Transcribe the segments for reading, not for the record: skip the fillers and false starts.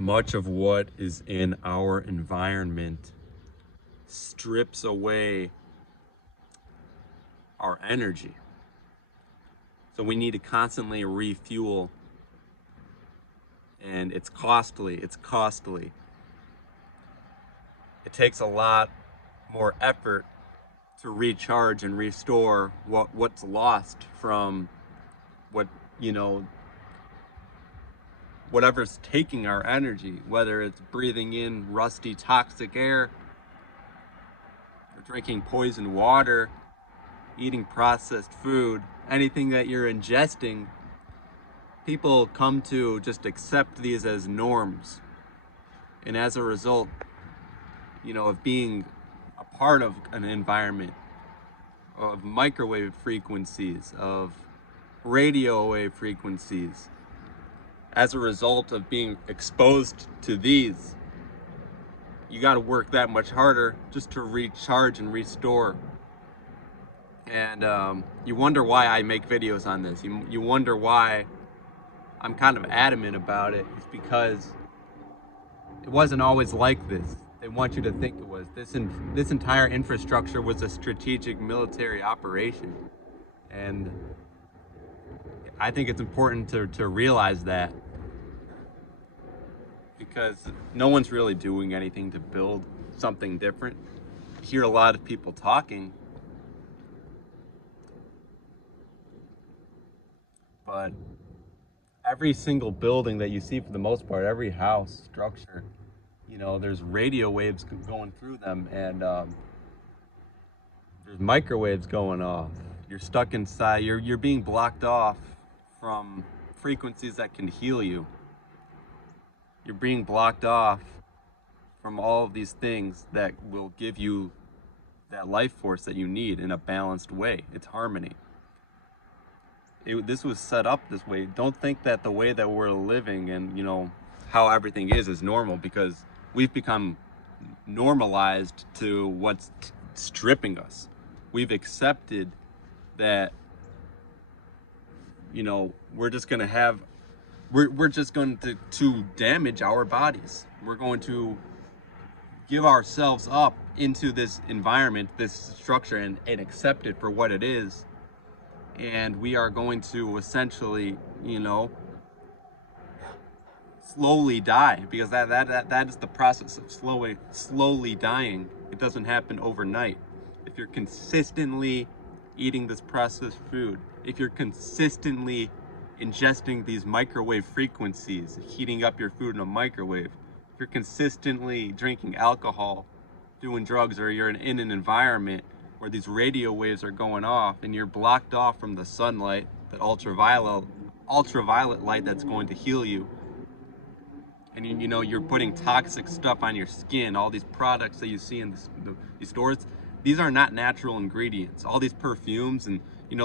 Much of what is in our environment strips away our energy. So we need to constantly refuel, and it's costly. It's costly. It takes a lot more effort to recharge and restore what's lost from what, you know, whatever's taking our energy, whether it's breathing in rusty, toxic air, or drinking poisoned water, eating processed food, anything that you're ingesting. People come to just accept these as norms. And as a result, of being a part of an environment, of microwave frequencies, of radio wave frequencies, as a result of being exposed to these, you got to work that much harder just to recharge and restore. And you wonder why I make videos on this. You wonder why I'm kind of adamant about it. It's because it wasn't always like this. They want you to think it was. This entire infrastructure was a strategic military operation. And I think it's important to realize that, because no one's really doing anything to build something different. You hear a lot of people talking, but every single building that you see, for the most part, every house structure, there's radio waves going through them, and there's microwaves going off. You're stuck inside. You're being blocked off from frequencies that can heal you. You're being blocked off from all of these things that will give you that life force that you need in a balanced way. It's harmony. This was set up this way. Don't think that the way that we're living and how everything is normal, because we've become normalized to what's stripping us. We've accepted that we're just going to have we're just going to damage our bodies. We're going to give ourselves up into this environment, this structure, and accept it for what it is. And we are going to essentially, slowly die, because that is the process of slowly dying. It doesn't happen overnight. If you're consistently eating this processed food, if you're consistently ingesting these microwave frequencies, heating up your food in a microwave, if you're consistently drinking alcohol, doing drugs, or you're in an environment where these radio waves are going off and you're blocked off from the sunlight, that ultraviolet light that's going to heal you, and you're putting toxic stuff on your skin, all these products that you see in these stores, these are not natural ingredients. All these perfumes and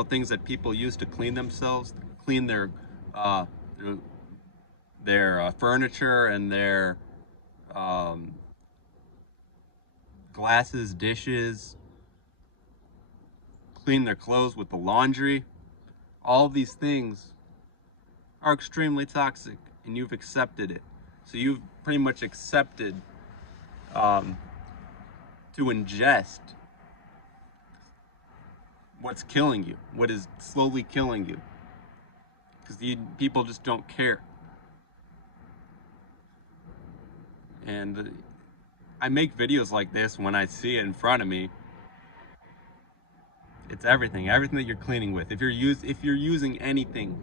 things that people use to clean themselves, clean their furniture and their glasses, dishes, clean their clothes with the laundry. All of these things are extremely toxic, and you've accepted it. So you've pretty much accepted to ingest what's killing you, what is slowly killing you, because people just don't care. And I make videos like this when I see it in front of me. It's everything that you're cleaning with. If you're using anything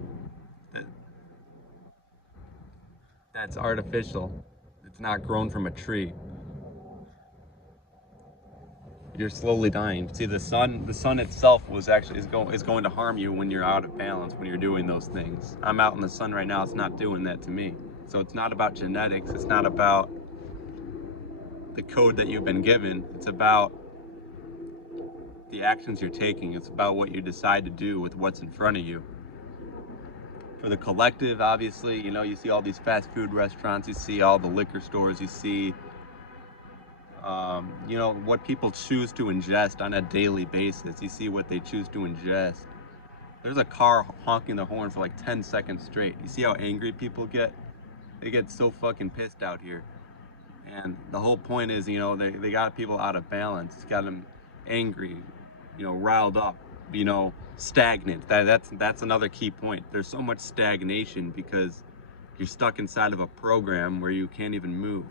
that's artificial, it's not grown from a tree, you're slowly dying. See, the sun itself is going to harm you when you're out of balance, when you're doing those things. I'm out in the sun right now, it's not doing that to me. So it's not about genetics, it's not about the code that you've been given, it's about the actions you're taking. It's about what you decide to do with what's in front of you. For the collective, obviously, you see all these fast food restaurants, you see all the liquor stores, you see what people choose to ingest on a daily basis. You see what they choose to ingest. There's a car honking the horn for like 10 seconds straight. You see how angry people get? They get so fucking pissed out here. And the whole point is, they got people out of balance, got them angry, riled up, stagnant. That's another key point. There's so much stagnation because you're stuck inside of a program where you can't even move.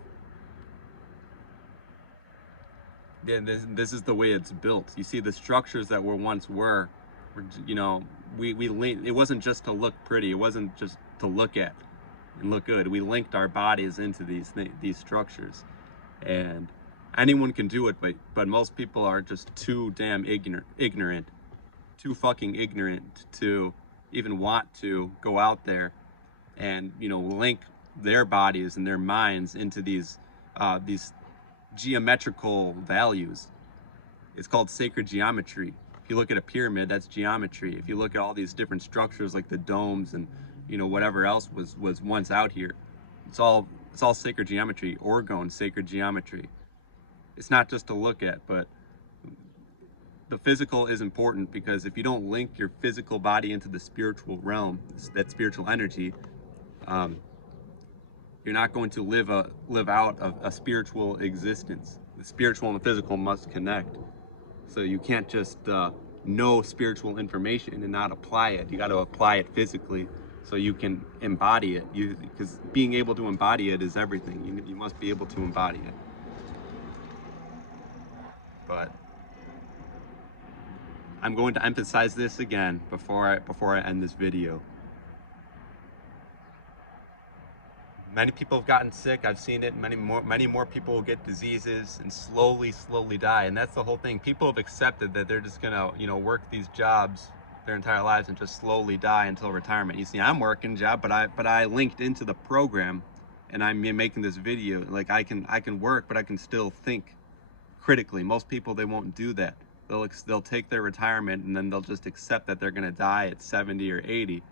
Yeah, this is the way it's built. You see, the structures that once were, it wasn't just to look pretty. It wasn't just to look at and look good. We linked our bodies into these structures, and anyone can do it, but most people are just too damn ignorant, too fucking ignorant to even want to go out there and link their bodies and their minds into these geometrical values. It's called sacred geometry. If you look at a pyramid, that's geometry. If you look at all these different structures like the domes and whatever else was once out here, it's all sacred geometry. Orgone, sacred geometry. It's not just to look at, but the physical is important, because if you don't link your physical body into the spiritual realm, that spiritual energy, you're not going to live out a spiritual existence. The spiritual and the physical must connect. So you can't just know spiritual information and not apply it. You got to apply it physically so you can embody it. Because being able to embody it is everything. You must be able to embody it. But I'm going to emphasize this again before I end this video. Many people have gotten sick. I've seen it. Many more people will get diseases and slowly die. And that's the whole thing. People have accepted that they're just gonna, work these jobs their entire lives and just slowly die until retirement. You see, I'm working a job, but I linked into the program, and I'm making this video. Like I can work, but I can still think critically. Most people, they won't do that. They'll take their retirement and then they'll just accept that they're gonna die at 70 or 80.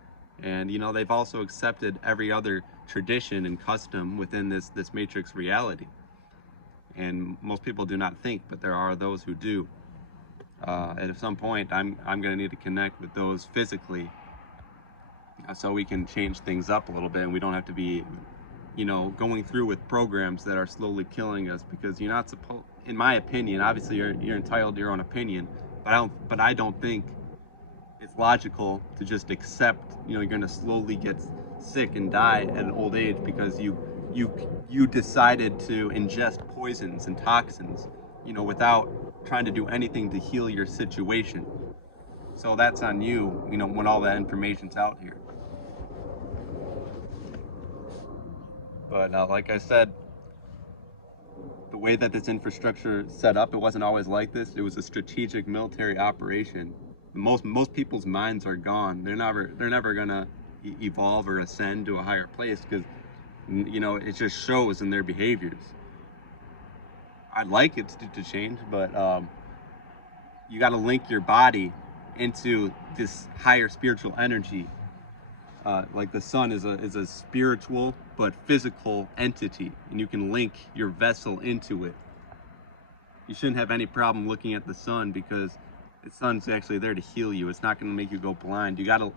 And they've also accepted every other tradition and custom within this matrix reality. And most people do not think, but there are those who do. At some point, I'm going to need to connect with those physically, so we can change things up a little bit, and we don't have to be, going through with programs that are slowly killing us. Because you're not supposed, in my opinion, obviously you're entitled to your own opinion, but I don't think it's logical to just accept, you're going to slowly get sick and die at an old age because you decided to ingest poisons and toxins, without trying to do anything to heal your situation. So that's on you, when all that information's out here. But like I said, the way that this infrastructure is set up, it wasn't always like this. It was a strategic military operation. Most people's minds are gone. They're never gonna evolve or ascend to a higher place, because it just shows in their behaviors. I'd like it to change, but you got to link your body into this higher spiritual energy. Like the sun is a spiritual but physical entity, and you can link your vessel into it. You shouldn't have any problem looking at the sun, because the sun's actually there to heal you. It's not going to make you go blind. You gotta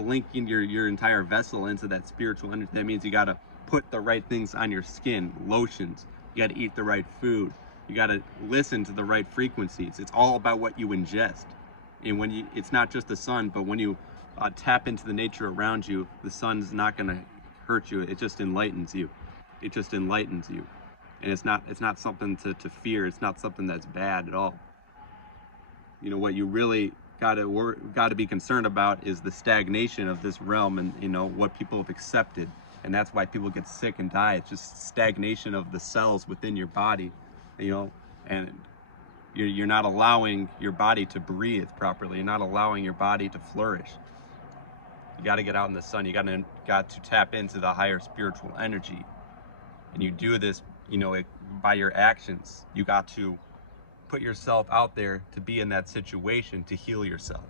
link in your entire vessel into that spiritual energy. That means you gotta put the right things on your skin, lotions. You gotta eat the right food. You gotta listen to the right frequencies. It's all about what you ingest. And it's not just the sun, but when you tap into the nature around you, the sun's not gonna hurt you. It just enlightens you. It just enlightens you. And it's not something to fear. It's not something that's bad at all. What you really got to be concerned about is the stagnation of this realm, and what people have accepted, and that's why people get sick and die. It's just stagnation of the cells within your body, and you're not allowing your body to breathe properly. You're not allowing your body to flourish. You got to get out in the sun. You got to tap into the higher spiritual energy, and you do this, by your actions. You got to put yourself out there to be in that situation to heal yourself.